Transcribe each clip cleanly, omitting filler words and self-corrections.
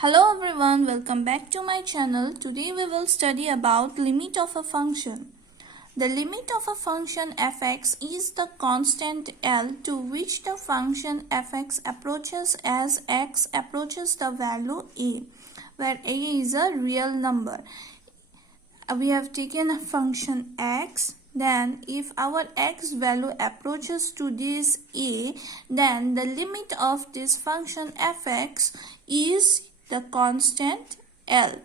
Hello everyone, welcome back to my channel. Today we will study about limit of a function. The limit of a function fx is the constant L to which the function fx approaches as x approaches the value a, where a is a real number. We have taken a function x. Then if our x value approaches to this a, then the limit of this function fx is the constant L,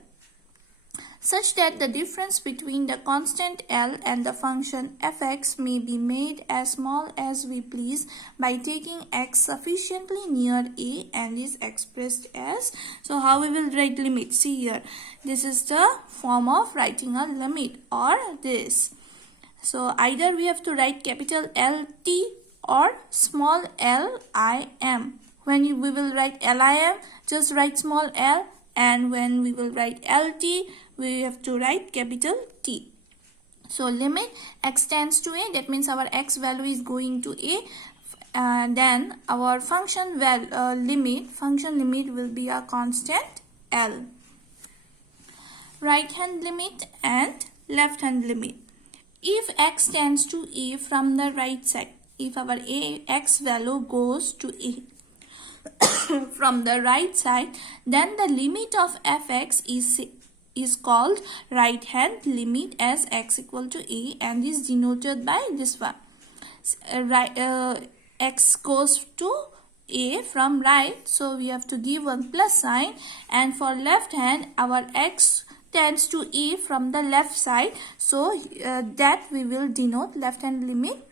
such that the difference between the constant L and the function fx may be made as small as we please by taking x sufficiently near a and is expressed as. So how we will write limit? See here, this is the form of writing a limit, or this. So either we have to write capital LT or small lim. When we will write lim, just write small l, and when we will write lt, we have to write capital T. So limit x tends to a, that means our x value is going to a, then our function limit will be a constant L. Right hand limit and left hand limit. If x tends to a from the right side, if our x value goes to a from the right side, then the limit of fx is called right hand limit as x equal to a and is denoted by this one. X goes to a from right, so we have to give one plus sign, and for left hand our x tends to a from the left side, so that we will denote left hand limit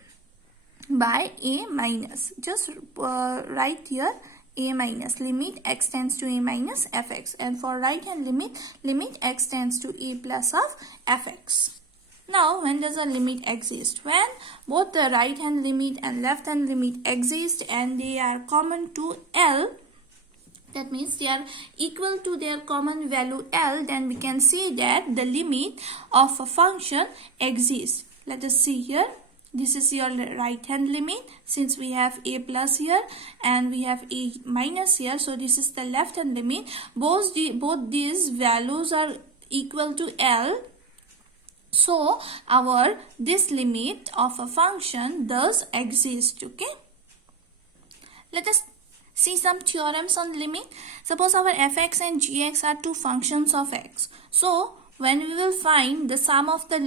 by a minus. Just write here a minus, limit x tends to a minus fx, and for right hand limit x tends to a plus of fx. Now when does a limit exist? When both the right hand limit and left hand limit exist and they are common to L, that means they are equal to their common value L, then we can say that the limit of a function exists. Let us see here. This is your right hand limit, since we have a plus here and we have a minus here, so this is the left hand limit. Both these values are equal to L, so this limit of a function does exist. Okay, let us see some theorems on limit. Suppose our fx and gx are two functions of x. So when we will find the sum of the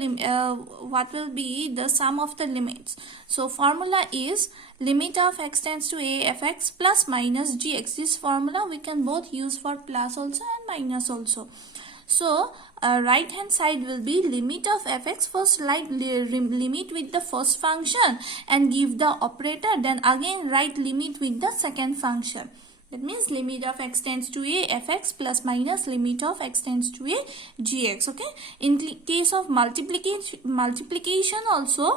what will be the sum of the limits? So formula is limit of x tends to a fx plus minus gx. This formula we can both use for plus also and minus also. So right hand side will be limit of fx. First write limit with the first function and give the operator, then again write limit with the second function. That means limit of x tends to a fx plus minus limit of x tends to a gx. Okay. In case of multiplication also,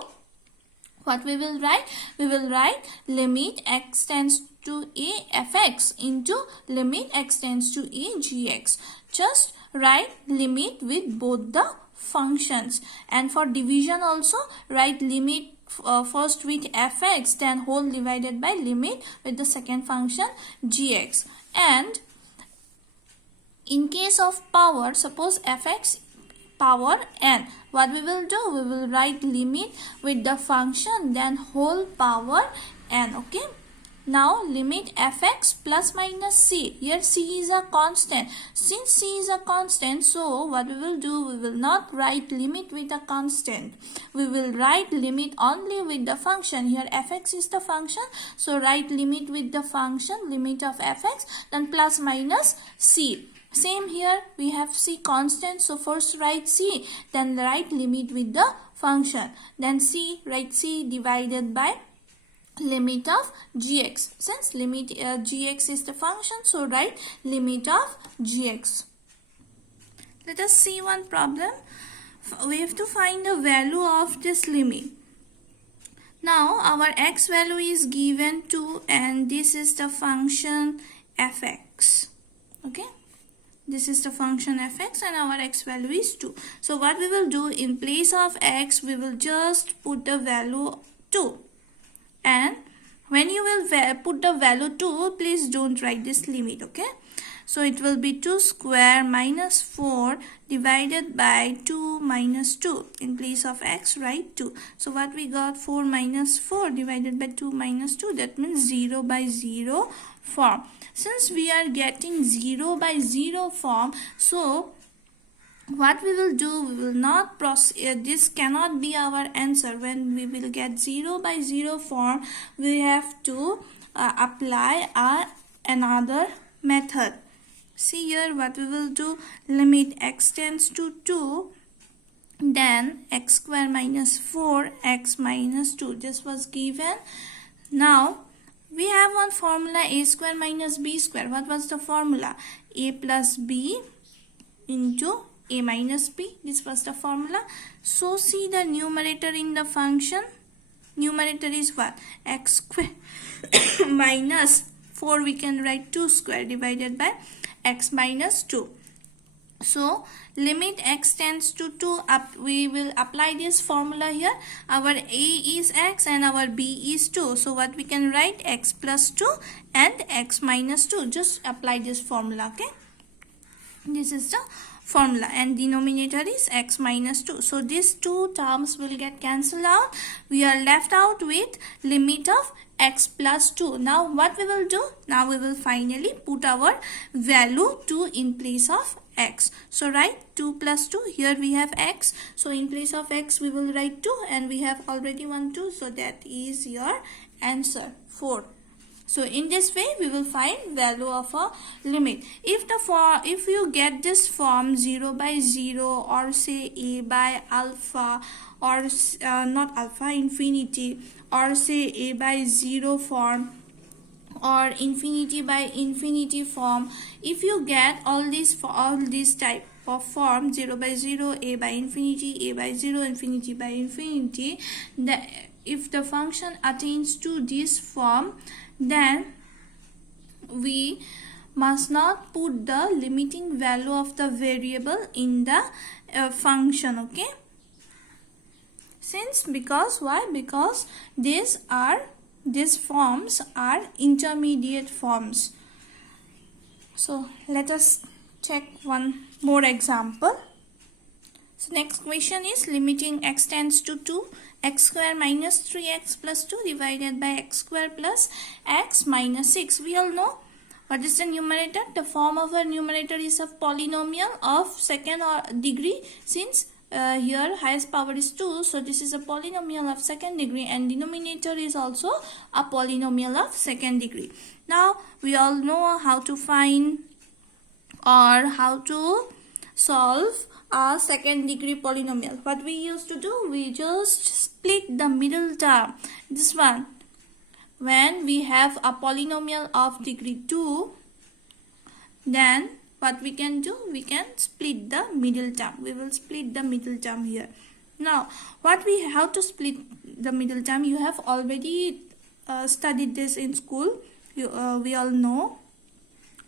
what we will write? We will write limit x tends to a fx into limit x tends to a gx. Just write limit with both the functions. And for division also, write limit first with fx, then whole divided by limit with the second function gx. And in case of power, suppose fx power n, what we will do? We will write limit with the function, then whole power n. Okay. Now limit fx plus minus c. Here c is a constant. Since c is a constant, so what we will do? We will not write limit with a constant. We will write limit only with the function. Here fx is the function, so write limit with the function, limit of fx, then plus minus c. Same here, we have c constant, so first write c, then write limit with the function, then c, write c divided by limit of gx. Since limit gx is the function, so write limit of gx. Let us see one problem. We have to find the value of this limit. Now our x value is given to, and this is the function fx. Okay, this is the function fx and our x value is 2. So what we will do, in place of x we will just put the value 2. And when you will put the value 2, please don't write this limit. Okay, So it will be 2 square minus 4 divided by 2 minus 2. In place of x, write 2. So what we got? 4 minus 4 divided by 2 minus 2. That means 0 by 0 form. Since we are getting 0 by 0 form, so what we will do, we will not proceed. This cannot be our answer. When we will get 0 by 0 form, we have to apply another method. See here what we will do. Limit x tends to 2, then x square minus 4 x minus 2. This was given. Now we have one formula, a square minus b square. What was the formula? A plus b into a minus b. This was the formula. So see the numerator in the function. Numerator is what? X square minus 4. We can write 2 square divided by x minus 2. So limit x tends to 2 up. We will apply this formula here. Our a is x and our b is 2. So what we can write? X plus 2 and x minus 2. Just apply this formula. Okay. This is the formula, and denominator is x minus 2. So these two terms will get cancelled out. We are left out with limit of x plus 2. Now what we will do? Now we will finally put our value 2 in place of x. So write 2 plus 2. Here we have x. So in place of x we will write 2, and we have already 1 2. So that is your answer 4. So in this way we will find value of a limit. If you get this form 0 by 0, or say a by alpha, or not alpha, infinity, or say a by 0 form, or infinity by infinity form, if you get all these type of form, 0 by 0, a by infinity, a by 0, infinity by infinity, if the function attains to this form, then we must not put the limiting value of the variable in the function. Okay. Because why? Because these forms are intermediate forms. So let us check one more example. So next question is limiting x tends to 2, x square minus 3x plus 2 divided by x square plus x minus 6. We all know what is the numerator. The form of a numerator is a polynomial of second degree. Since here highest power is 2, so this is a polynomial of second degree, and denominator is also a polynomial of second degree. Now we all know how to find or how to solve a second degree polynomial. What we used to do, we just split the middle term, this one. When we have a polynomial of degree 2, then what we can do, we can split the middle term. We will split the middle term here. Now how to split the middle term, you have already studied this in school. We all know.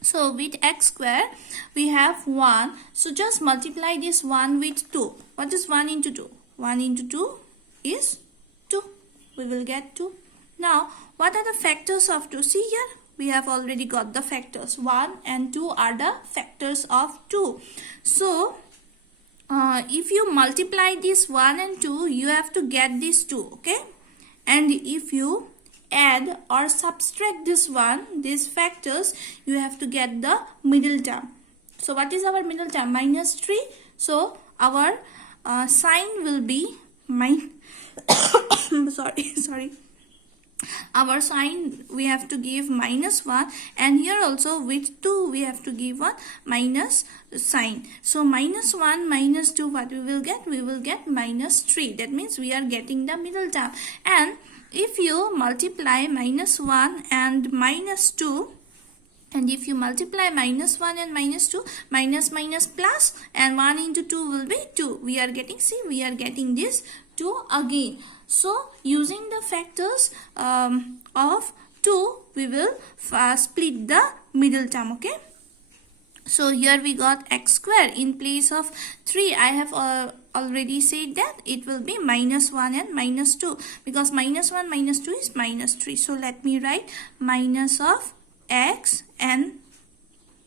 So with x square we have 1. So just multiply this 1 with 2. What is 1 into 2? 1 into 2 is 2. We will get 2. Now what are the factors of 2? See here, we have already got the factors. 1 and 2 are the factors of 2. So if you multiply this 1 and 2, you have to get this 2. Okay. And if you add or subtract these factors, you have to get the middle term. So what is our middle term? Minus 3. So our sign will be sorry. Our sign we have to give minus 1, and here also with 2 we have to give one minus sign. So minus 1 minus 2, what we will get? We will get minus 3. That means we are getting the middle term. And if you multiply minus 1 and minus 2, and if you multiply minus 1 and minus 2, minus minus plus, and 1 into 2 will be 2. We are getting, see, we are getting this 2 again. So using the factors of 2, we will split the middle term. Okay. So here we got x square. In place of 3, I have already said that it will be minus 1 and minus 2, because minus 1 minus 2 is minus 3. So let me write minus of x and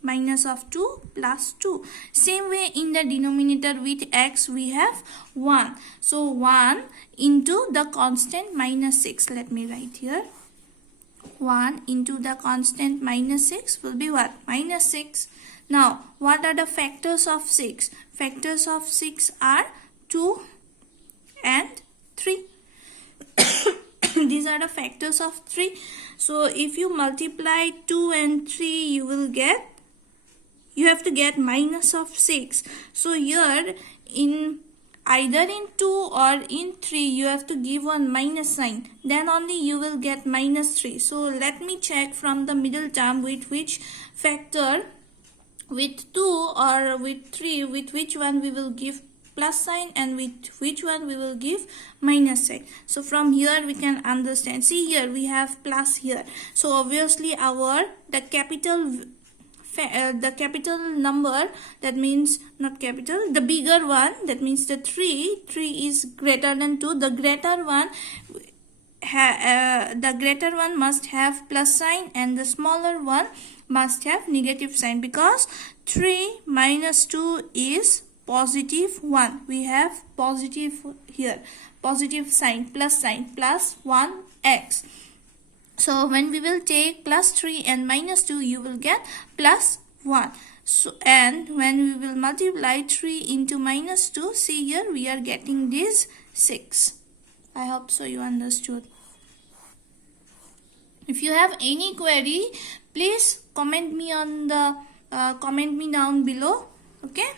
minus of 2 plus 2. Same way in the denominator with x we have 1. So 1 into the constant minus 6. Let me write here. 1 into the constant minus 6 will be what? Minus 6. Now, what are the factors of 6? Factors of 6 are 2 and 3. These are the factors of 3. So, if you multiply 2 and 3, you have to get minus of 6. So, here either in 2 or in 3 you have to give one minus sign, then only you will get minus 3. So let me check from the middle term with which factor, with 2 or with 3, with which one we will give plus sign and with which one we will give minus sign. So from here we can understand. See, here we have plus here, so obviously the capital number, that means not capital, the bigger one, that means the 3 is greater than 2. The greater one must have plus sign and the smaller one must have negative sign, because 3 minus 2 is positive 1. We have positive here, positive sign, plus 1x. So when we will take plus 3 and minus 2, you will get plus 1. So, and when we will multiply 3 into minus 2, see here we are getting this 6. I hope so you understood. If you have any query, please comment me down below. Okay.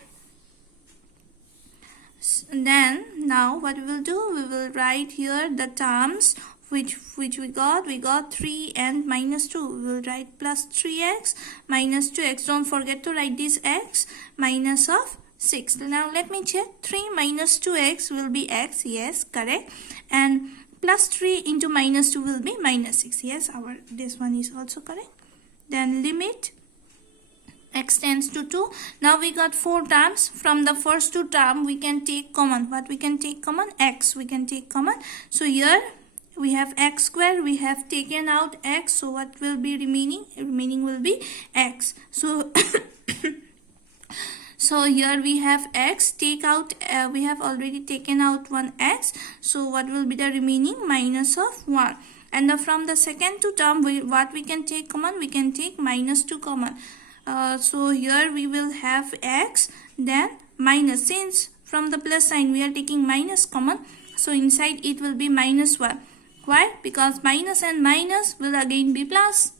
Then now what we will do, we will write here the terms which we got 3 and minus 2. We will write plus 3x minus 2x. Don't forget to write this x minus of 6. Now let me check. 3 minus 2x will be x. Yes, correct. And plus 3 into minus 2 will be minus 6. Yes, this one is also correct. Then limit x tends to 2. Now we got 4 terms. From the first 2 terms we can take common. What we can take common? X we can take common. So here we have x square, we have taken out x, so what will be remaining? Remaining will be x. So so here we have x, take out, we have already taken out one x, so what will be the remaining? Minus of 1. And from the second 2 term, what we can take common? We can take minus 2 common. So here we will have x, then minus, since from the plus sign we are taking minus common, so inside it will be minus 1. Why? Because minus and minus will again be plus.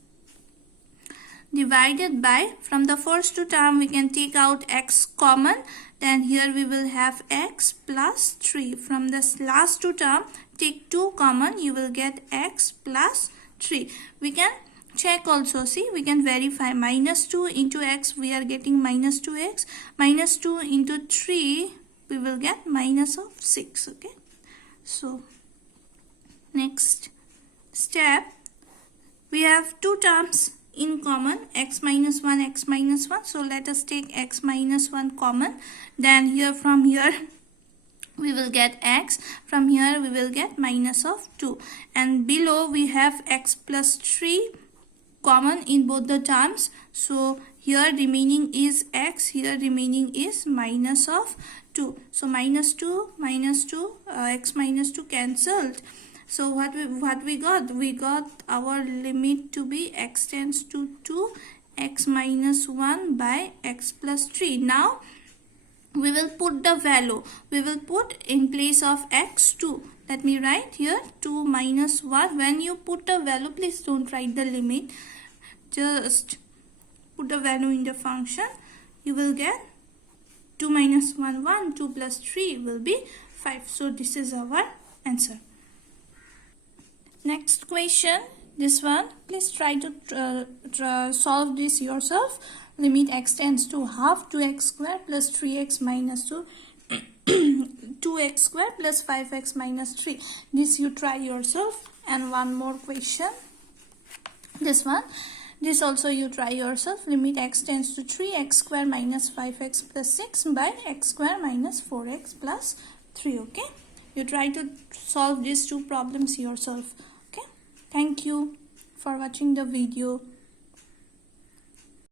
Divided by, from the first 2 term we can take out x common, then here we will have x plus 3. From this last 2 term, take 2 common, you will get x plus 3. We can check also, see, we can verify. Minus 2 into x, we are getting minus 2x. Minus 2 into 3, we will get minus of 6. Okay. So next step, we have 2 terms in common, x minus 1, x minus 1. So let us take x minus 1 common. Then here, from here we will get x. From here we will get minus of 2. And below we have x plus 3 common in both the terms. So here remaining is x, here remaining is minus of 2. So minus 2, x minus 2 cancelled. So what we got? We got our limit to be x tends to 2, x minus 1 by x plus 3. Now we will put the value. We will put in place of x 2. Let me write here 2 minus 1. When you put the value, please don't write the limit. Just put the value in the function. You will get 2 minus 1, 1. 2 plus 3 will be 5. So this is our answer. Next question, this one, please try to solve this yourself. Limit x tends to half, 2x square plus 3x minus 2, 2x square plus 5x minus 3. This you try yourself. And one more question, this one, this also you try yourself. Limit x tends to 3x square minus 5x plus 6 by x square minus 4x plus 3. Okay, you try to solve these 2 problems yourself. Thank you for watching the video.